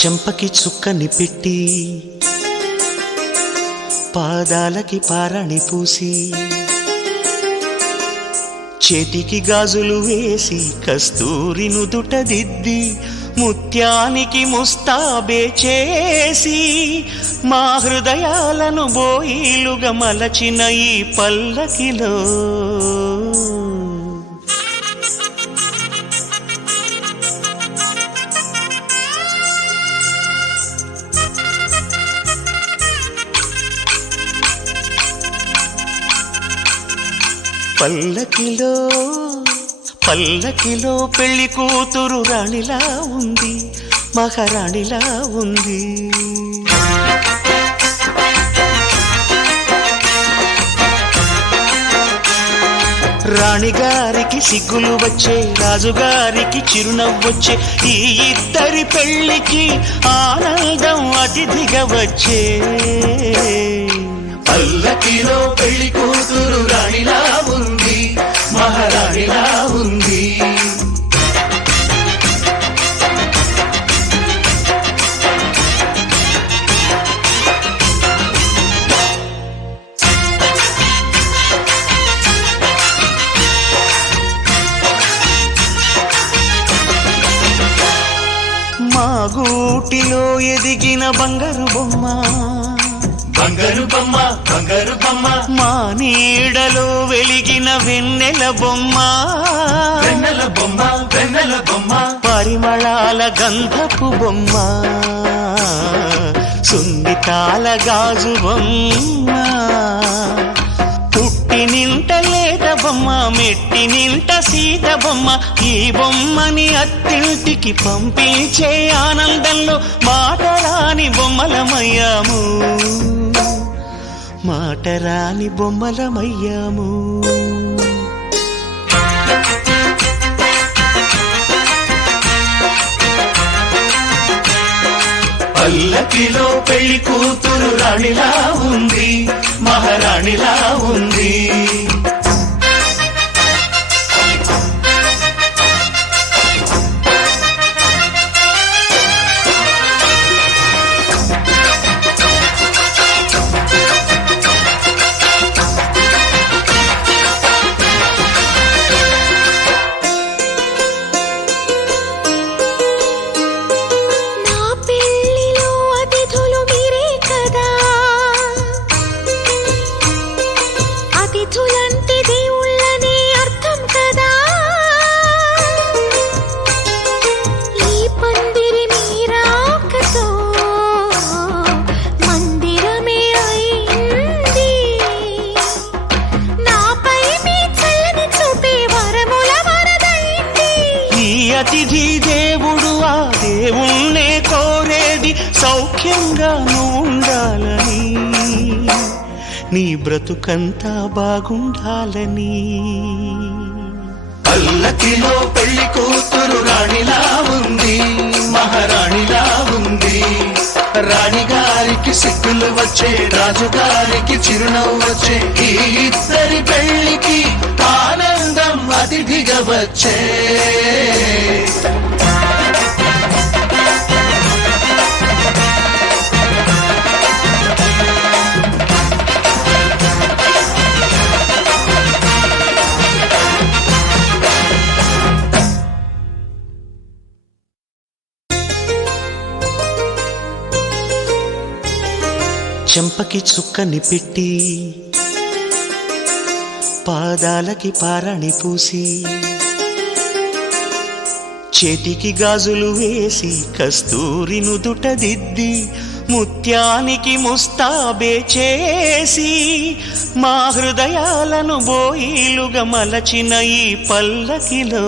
చెంపకి చుక్కని పెట్టి పాదాలకి పారాణి పూసి చేతికి గాజులు వేసి కస్తూరి నుదుట దిద్ది ముత్యానికి ముస్తాబే చేసి మా హృదయాలను బోయిలుగా మలచిన ఈ పల్లకిలో పల్లకిలో పల్లకిలో పెళ్లి కూతురు రాణిలా ఉంది, మహారాణిలా ఉంది. రాణిగారికి సిగ్గులు వచ్చే, రాజుగారికి చిరునవ్వొచ్చే, ఈ ఇద్దరి పెళ్లికి ఆనందం అతిథిగా వచ్చే. పల్లకిలో పెళ్లి కూతురు రాణిలా ఉంది, మహారాణిలా ఉంది. మా గూటిలో ఎదిగిన బంగారు బొమ్మ, బంగారు బొమ్మ, బంగారు బొమ్మ. మా నీడలో వెలిగిన వెన్నెల బొమ్మ, వెన్నెల బొమ్మ, వెన్నెల బొమ్మ. పరిమళాల గంధపు బొమ్మ, సున్నితాల గాజు బొమ్మ. పుట్టి నింట లేత బొమ్మ, మెట్టి నింట సీత బొమ్మ. ఈ బొమ్మని అత్తింటికి పంపించే ఆనందంలో మాటరాని బొమ్మలమయ్యాము, మాటరాని బొమ్మలమయ్యాము. పల్లకిలో పెళ్లి కూతురు రాణిలా ఉంది, మహారాణిలా ఉంది. అతిథి దేవుడు ఆ దేవుణ్ణే కోరేది సౌఖ్యంగా నువ్వు ఉండాలని, నీ బ్రతుకంతా బాగుండాలని. పల్లకిలో పెళ్లి కూతురు రాణిలా ఉంది, మహారాణిలా ఉంది. రాణిగారికి సిగ్గులు వచ్చే, రాజుగారికి చిరునవ్వు వచ్చే, ఈ ఇద్దరి పెళ్లికి ఆనందం అతిథిగా వచ్చే. చెంపకి చుక్కని పెట్టి పాదాలకి పారాణి పూసి చేతికి గాజులు వేసి కస్తూరి నుదుట దిద్ది ముత్యానికి ముస్తాబే చేసి మా హృదయాలను బోయిలుగా మలచిన ఈ పల్లకిలో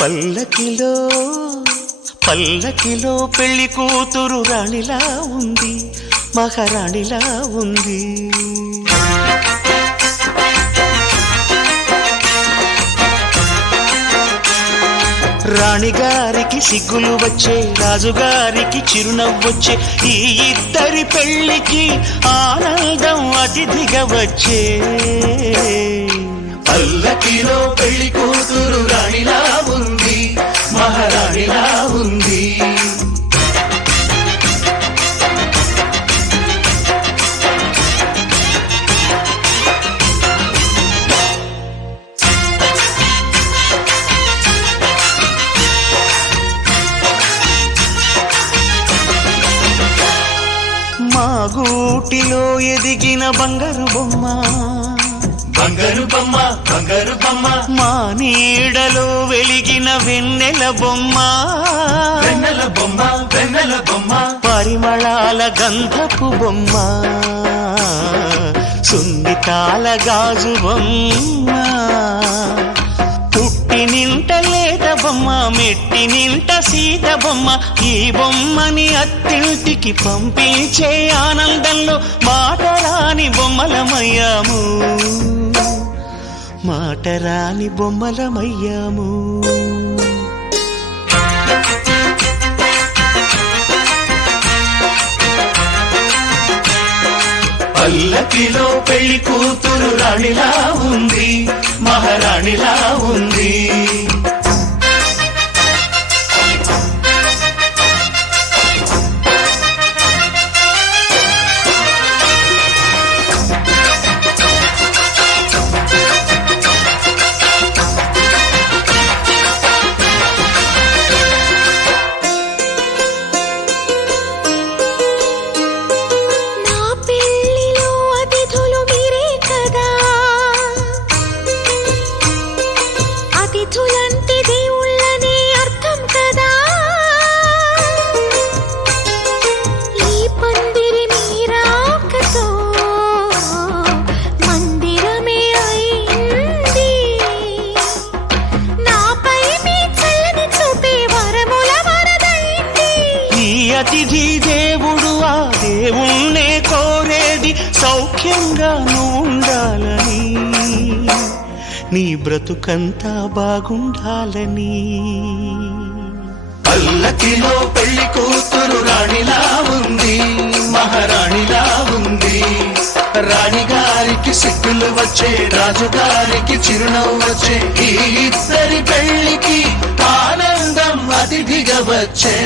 పల్లకిలో పల్లకిలో పెళ్లి కూతురు రాణిలా ఉంది, మహారాణిలా ఉంది. రాణిగారికి సిగ్గులు వచ్చే రాజుగారికి చిరునవ్వొచ్చే ఈ ఇద్దరి పెళ్లికి ఆనందం అతిథిగా వచ్చే పల్లకిలో పెళ్లి కూతురు రాణిలా ఉంది మహారాణిలా ఉంది మా గూటిలో ఎదిగిన బంగారు బొమ్మ బంగారు బొమ్మ బంగారు బొమ్మ మా నీడలో వెలిగిన వెన్నెల బొమ్మ వెన్నెల బొమ్మ వెన్నెల బొమ్మ పరిమళాల గంధపు బొమ్మ సున్నితాల గాజు బొమ్మ పుట్టి నింట లేత బొమ్మ మెట్టి నింట సీత బొమ్మ ఈ బొమ్మని అత్తింటికి పంపించే ఆనందంలో మాటరాని బొమ్మలమయ్యాము మాటరాని బొమ్మలమయ్యాము పల్లకిలో పెళ్లి కూతురు రాణిలా ఉంది మహారాణిలా ఉంది అతిథి దేవుడు ఆ దేవుణ్ణే కోరేది సౌఖ్యంగా నువ్వు ఉండాలని నీ బ్రతుకంతా బాగుండాలని పల్లకిలో పెళ్లి కూతురు రాణిలా ఉంది మహారాణిలా ఉంది రాణిగారికి సిగ్గులు వచ్చే రాజుగారికి చిరునవ్వు వచ్చే ఈ ఇద్దరి పెళ్లికి ఆనందం అతిథిగా వచ్చే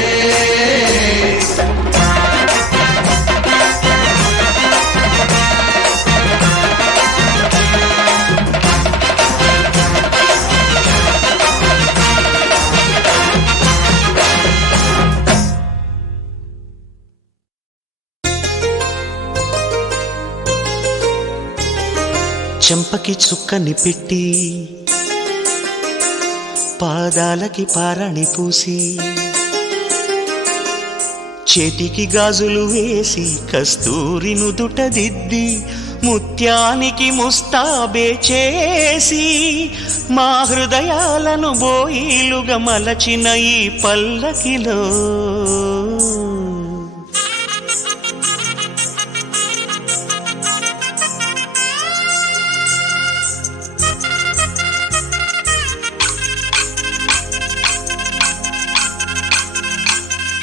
చెంపకి చుక్కని పెట్టి పాదాలకి పారాణి పూసి చేతికి గాజులు వేసి కస్తూరి నుదుట దిద్ది ముత్యానికి ముస్తాబే చేసి మా హృదయాలను బోయిలుగా మలచిన ఈ పల్లకిలో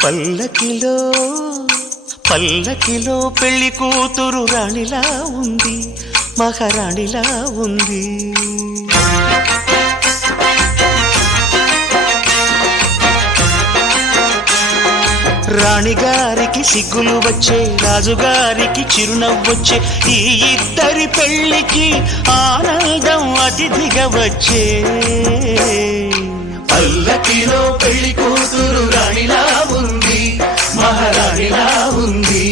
పల్లకిలో పల్లకిలో పెళ్లి కూతురు రాణిలా ఉంది మహారాణిలా ఉంది రాణిగారికి సిగ్గులు వచ్చే రాజుగారికి చిరునవ్వొచ్చే ఈ ఇద్దరి పెళ్లికి ఆనందం అతిథిగా వచ్చే పల్లకిలో పెళ్లి కూతురు రాణిలా ఉంది మహారాణిలా ఉంది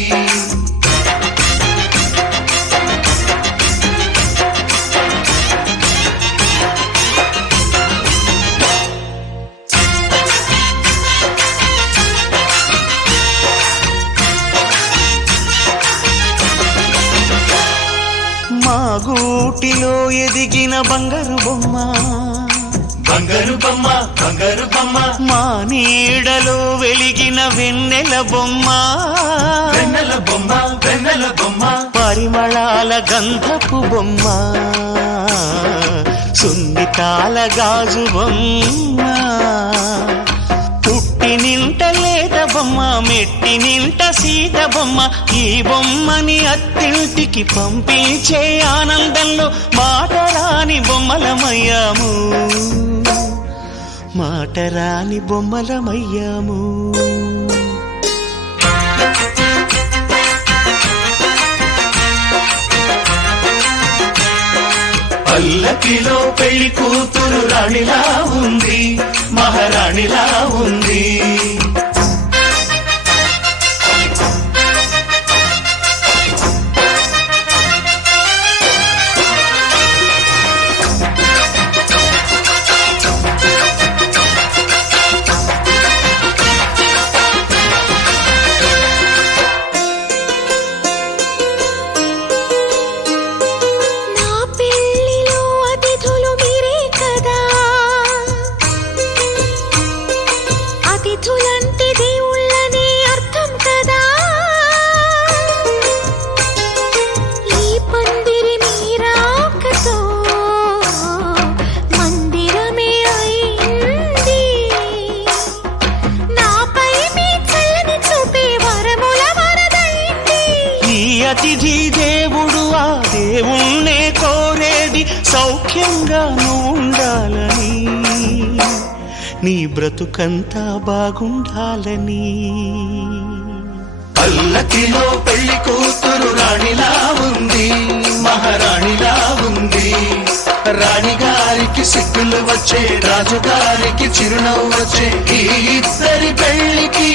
మా గూటిలో ఎదిగిన బంగారు బొమ్మ బంగారు బొమ్మ బంగారు బొమ్మ మా నీడలో వెలిగిన వెన్నెల బొమ్మ వెన్నెల బొమ్మ వెన్నెల బొమ్మ పరిమళాల గంధపు బొమ్మ సున్నితాల గాజు బొమ్మ మెట్టినింట సీత బొమ్మ. ఈ బొమ్మని అత్తింటికి పంపించే ఆనందంలో మాటరాని బొమ్మలమయ్యాము, మాటరాని బొమ్మలమయ్యాము. పల్లకిలో పెళ్లి కూతురు రాణిలా ఉంది, మహారాణిలా ఉంది. అతిథి దేవుడు ఆ దేవుణ్ణే కోరేది సౌఖ్యంగా నువ్వు ఉండాలని, నీ బ్రతుకంతా బాగుండాలని. పల్లకిలో పెళ్లి కూతురు రాణిలా ఉంది, మహారాణిలా ఉంది. రాణిగారికి సిగ్గులు వచ్చే, రాజుగారికి చిరునవ్వు వచ్చే, ఈ ఇద్దరి పెళ్లికి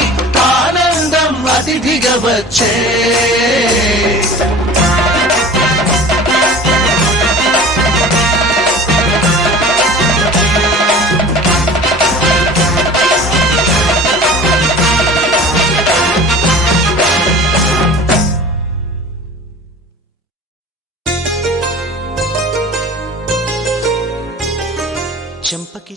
ఆనందం అతిథిగా వచ్చే. చెంపకి